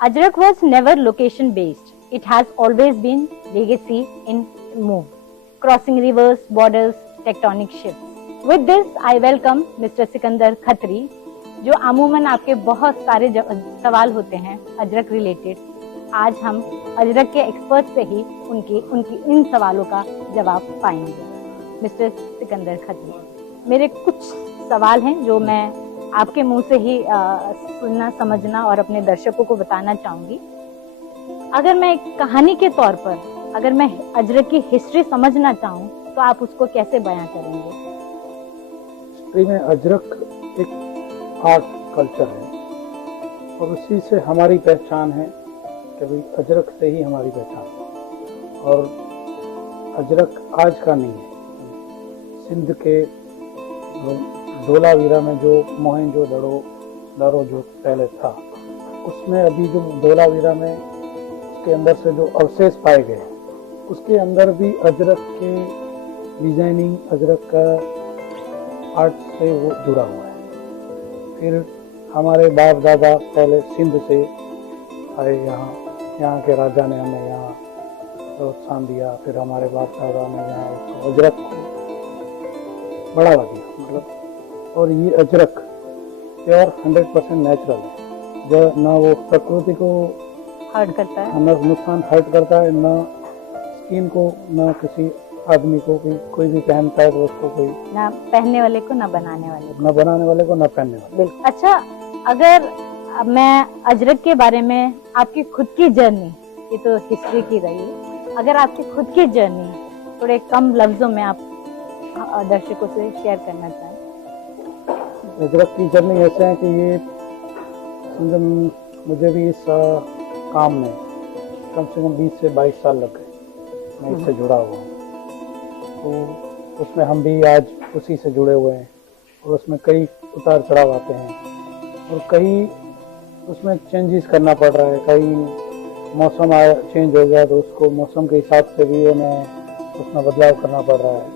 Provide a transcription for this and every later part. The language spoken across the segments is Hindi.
Ajrak was never location based. It has always been legacy in move, crossing rivers, borders, tectonic shifts. With this, I welcome Mr. Sikandar Khatri, जो अमूमन आपके बहुत सारे सवाल होते हैं अजरक रिलेटेड। आज हम अजरक के एक्सपर्ट से ही उनकी इन सवालों का जवाब पाएंगे। मिस्टर सिकंदर खत्री, मेरे कुछ सवाल हैं जो मैं आपके मुंह से ही सुनना, समझना और अपने दर्शकों को बताना चाहूंगी। अगर मैं एक कहानी के तौर पर, अगर मैं अजरक की हिस्ट्री समझना चाहूँ तो आप उसको कैसे बयां करेंगे? हिस्ट्री में अजरक एक आर्ट कल्चर है और उसी से हमारी पहचान है। कभी अजरक से ही हमारी पहचान है। और अजरक आज का नहीं है। सिंध के धोलावीरा में जो मोहनजोदड़ो जो पहले था, उसमें अभी जो धोलावीरा में उसके अंदर से जो अवशेष पाए गए, उसके अंदर भी अजरक के डिजाइनिंग, अजरक का आर्ट से वो जुड़ा हुआ है। फिर हमारे बाप दादा पहले सिंध से आए, यहाँ के राजा ने हमें यहाँ प्रोत्साहन दिया। फिर हमारे बाप दादा ने यहाँ उसको अजरक को बढ़ावा दिया, मतलब। और ये अजरक प्योर 100% नेचुरल है, जो ना वो प्रकृति को हर्ट करता है, ना नुकसान हर्ट करता है, ना स्किन को, ना किसी आदमी को, कोई भी पहनता है तो उसको कोई, ना पहनने वाले को, ना बनाने वाले को, ना बनाने वाले को, ना पहनने वाले। बिल्कुल। अच्छा, अगर मैं अजरक के बारे में, आपकी खुद की जर्नी, ये तो हिस्ट्री की रही है, अगर आपकी खुद की जर्नी थोड़े कम लफ्जों में आप दर्शकों से शेयर करना चाहें। अजरक की जर्नी ऐसे है कि ये समझो मुझे भी इस काम में कम से कम 20 से 22 साल लग गए। मैं इससे जुड़ा हुआ हूँ, तो उसमें हम भी आज उसी से जुड़े हुए हैं। और उसमें कई उतार चढ़ाव आते हैं और कई उसमें चेंजेस करना पड़ रहा है। कई मौसम चेंज हो गया तो उसको मौसम के हिसाब से भी हमें उसमें बदलाव करना पड़ रहा है।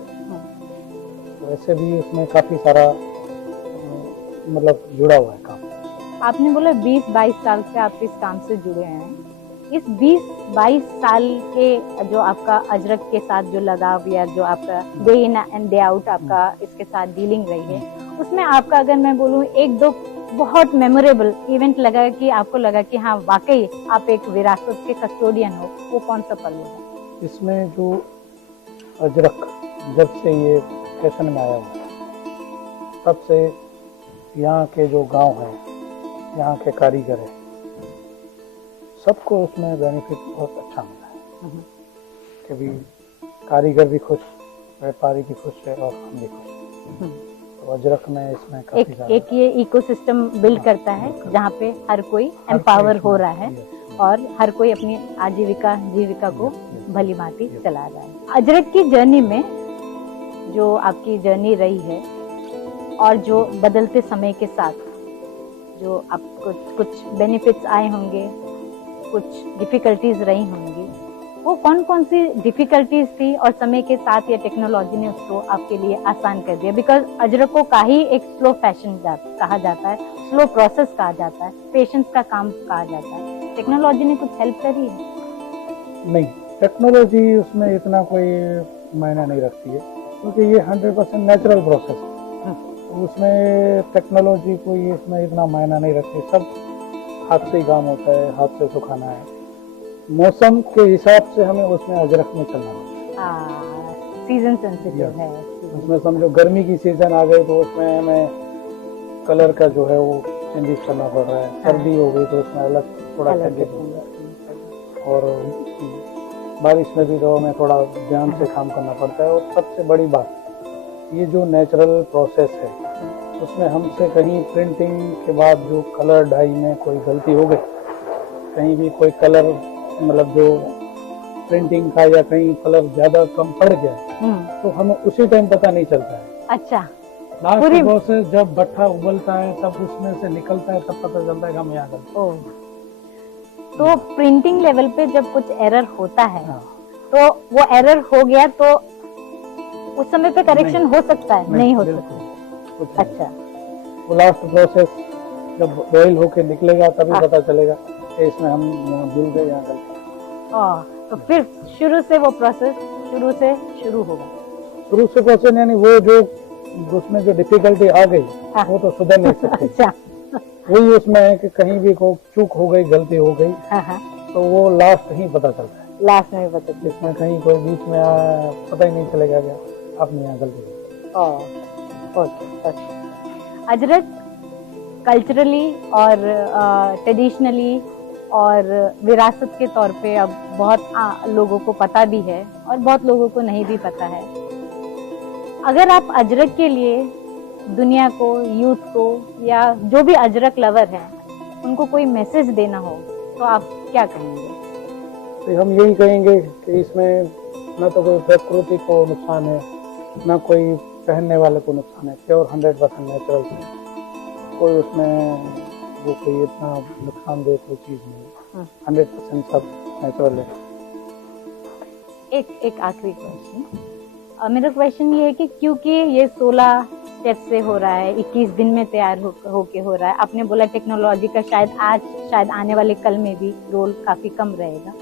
तो ऐसे भी उसमें काफ़ी सारा मतलब जुड़ा हुआ है काम। आपने बोला 20-22 साल से आप इस काम से जुड़े हैं। इस 20-22 साल के जो आपका अजरक के साथ जो लगाव, या जो आपका day in and day out आपका इसके साथ डीलिंग रही है, उसमें आपका, अगर मैं बोलूँ, एक दो बहुत मेमोरेबल इवेंट लगा कि आपको लगा कि हाँ वाकई आप एक विरासत के कस्टोडियन हो, वो कौन सा पल है? इसमें जो अजरक जब से ये फैशन में आया हुआ, तब से यहाँ के जो गांव हैं, यहाँ के कारीगर हैं, सबको उसमें बेनिफिट बहुत अच्छा मिला है। कभी कारीगर भी खुश, व्यापारी भी खुश है और हम भी खुश हैं। तो अजरक में इसमें काफी एक ये इकोसिस्टम बिल्ड करता है जहाँ पे हर कोई एम्पावर हो रहा है और हर कोई अपनी जीविका को भली भांति चला रहा है। अजरक की जर्नी में जो आपकी जर्नी रही है और जो बदलते समय के साथ जो आपको कुछ बेनिफिट्स आए होंगे, कुछ डिफिकल्टीज रही होंगी, वो कौन कौन सी डिफिकल्टीज थी और समय के साथ या टेक्नोलॉजी ने उसको आपके लिए आसान कर दिया? बिकॉज अजरकों का ही एक स्लो फैशन कहा जाता है, स्लो प्रोसेस कहा जाता है, पेशेंस का काम कहा जाता है। टेक्नोलॉजी ने कुछ हेल्प करी है? नहीं, टेक्नोलॉजी उसमें इतना कोई मायना नहीं रखती है, क्योंकि ये 100% नेचुरल प्रोसेस है। उसमें टेक्नोलॉजी कोई इसमें इतना मायना नहीं रखती। सब हाथ से ही काम होता है, हाथ से सुखाना है। मौसम के हिसाब से हमें उसमें अजरक में चलना पड़ता है। सीजन सेंसिटिव है। उसमें समझो गर्मी की सीजन आ गई तो उसमें हमें कलर का जो है वो चेंजेस करना पड़ रहा है। सर्दी हो गई तो उसमें अलग थोड़ा चेंजेस होगा। और बारिश में भी तो हमें थोड़ा ध्यान से काम करना पड़ता है। और सबसे बड़ी बात, ये जो नेचुरल प्रोसेस है, उसमें हमसे कहीं प्रिंटिंग के बाद जो कलर डाई में कोई गलती हो गई, कहीं भी कोई कलर मतलब जो प्रिंटिंग का या कहीं कलर ज्यादा कम पड़ गया, तो हमें उसी टाइम पता नहीं चलता है। अच्छा, लास्ट प्रोसेस जब भट्ठा उबलता है तब उसमें से निकलता है, तब पता चलता है कि हम यहाँ गलती। तो प्रिंटिंग लेवल पे जब कुछ एरर होता है, तो वो एरर हो गया तो उस समय पे करेक्शन हो सकता है? नहीं हो सकता। अच्छा, वो लास्ट प्रोसेस जब ऑयल होके निकलेगा तभी पता चलेगा कि इसमें हम यहाँ भूल गए, यहाँ गलती। तो फिर शुरू से वो प्रोसेस शुरू होगा। शुरू से क्वेश्चन यानी वो जो उसमें जो डिफिकल्टी आ गई हाँ। वो तो सुधर नहीं सकती। अच्छा। वही उसमें है कि कहीं भी को चूक हो गई, गलती हो गई, हाँ, तो वो लास्ट ही पता चलता है। लास्ट में बता दीजिए। इसमें कहीं कोई बीच में पता ही नहीं चलेगा क्या अपनी यहाँ गलती हो गई। ओके। अजरक कल्चरली और ट्रेडिशनली और विरासत के तौर पे अब बहुत लोगों को पता भी है और बहुत लोगों को नहीं भी पता है। अगर आप अजरक के लिए दुनिया को, यूथ को या जो भी अजरक लवर हैं उनको कोई मैसेज देना हो तो आप क्या कहेंगे? तो हम यही कहेंगे कि इसमें न तो कोई प्रकृति को नुकसान है, न कोई पहनने वाले को नुकसान है। प्योर 100% नेचुरल है, कोई उसमें वो कोई इतना नुकसानदेह कोई चीज़ नहीं है। 100% सब नेचुरल है। एक आखिरी क्वेश्चन। मेरा क्वेश्चन ये है कि क्योंकि ये 16 स्टेप से हो रहा है, 21 दिन में तैयार होके हो रहा है। आपने बोला टेक्नोलॉजी का शायद आने वाले कल में भी रोल काफी कम रहेगा,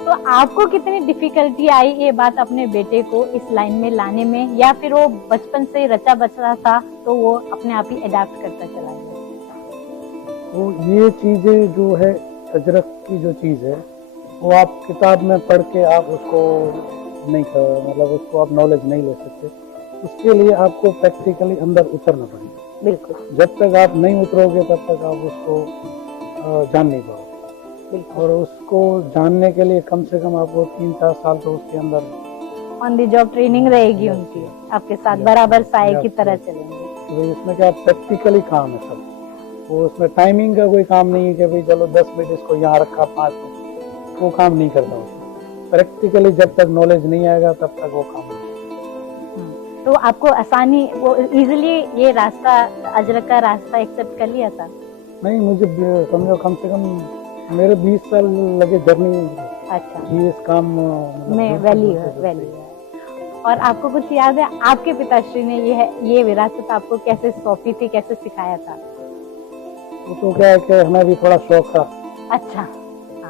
तो आपको कितनी डिफिकल्टी आई ये बात अपने बेटे को इस लाइन में लाने में, या फिर वो बचपन से रचा बचा था तो वो अपने आप ही अडेप्ट करता चला गया? तो ये चीज़ें जो है अजरक की जो चीज़ है वो आप किताब में पढ़ के आप उसको नहीं कर, मतलब उसको आप नॉलेज नहीं ले सकते। उसके लिए आपको प्रैक्टिकली अंदर उतरना पड़ेगा। बिल्कुल। जब तक आप नहीं उतरोगे तब तक आप उसको जान नहीं पाओगे। और उसको जानने के लिए कम से कम आपको 3-4 साल तो उसके अंदर ऑन द जॉब ट्रेनिंग रहेगी उनकी, आपके साथ बराबर साए की तरह चलेंगे। तो इसमें क्या प्रैक्टिकली काम है सब। वो उसमें टाइमिंग का कोई काम नहीं है कि भाई चलो 10 मिनट इसको यहाँ रखा, 5 मिनट, वो काम नहीं करता उसमें। प्रैक्टिकली जब तक नॉलेज नहीं आएगा तब तक वो काम नहीं। तो आपको आसानी, वो इजीली ये रास्ता, अजरक का रास्ता एक्सेप्ट कर लिया था? नहीं, मुझे समझो कम से कम मेरे 20 साल लगे जर्नी। अच्छा। ये इस काम में वैल्यू है। और आपको कुछ याद है आपके पिताश्री ने ये विरासत आपको कैसे सौंपी थी, कैसे सिखाया था? वो तो क्या है कि हमें भी थोड़ा शौक था। अच्छा।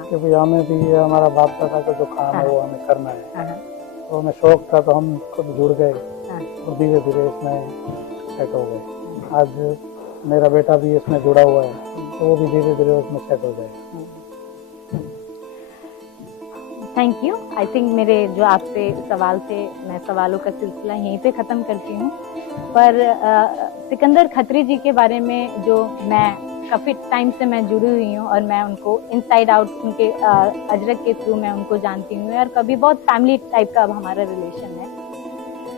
कि भाई हमें भी ये हमारा बाप दादा का जो काम है वो हमें करना है। तो हमें शौक था तो हम खुद जुड़ गए और धीरे धीरे इसमें सेट हो गए। आज मेरा बेटा भी इसमें जुड़ा हुआ है तो वो भी धीरे धीरे उसमें सेट हो जाएगा। Thank you. आई थिंक मेरे जो आपसे सवाल थे, मैं सवालों का सिलसिला यहीं पे ख़त्म करती हूँ। पर सिकंदर खत्री जी के बारे में जो मैं काफ़ी टाइम से मैं जुड़ी हुई हूँ और मैं उनको इनसाइड आउट उनके अजरक के थ्रू मैं उनको जानती हूँ और कभी बहुत फैमिली टाइप का अब हमारा रिलेशन है।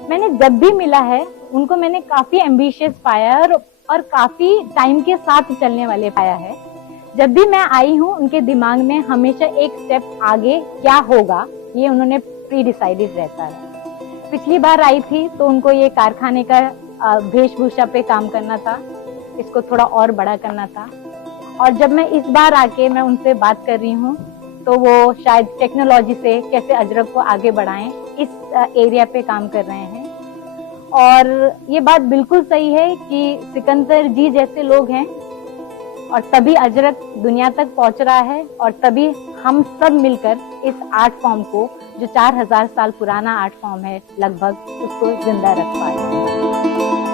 मैंने जब भी मिला है उनको मैंने काफ़ी एम्बिशियस पाया और काफ़ी टाइम के साथ चलने वाले पाया है। जब भी मैं आई हूँ उनके दिमाग में हमेशा एक स्टेप आगे क्या होगा ये उन्होंने प्री डिसाइडेड रहता है। पिछली बार आई थी तो उनको ये कारखाने का वेशभूषा पे काम करना था, इसको थोड़ा और बड़ा करना था। और जब मैं इस बार आके मैं उनसे बात कर रही हूँ तो वो शायद टेक्नोलॉजी से कैसे अजरक को आगे बढ़ाएं इस एरिया पे काम कर रहे हैं। और ये बात बिल्कुल सही है कि सिकंदर जी जैसे लोग हैं और तभी अजरक दुनिया तक पहुंच रहा है और तभी हम सब मिलकर इस आर्ट फॉर्म को, जो 4000 साल पुराना आर्ट फॉर्म है लगभग, उसको जिंदा रख पाए।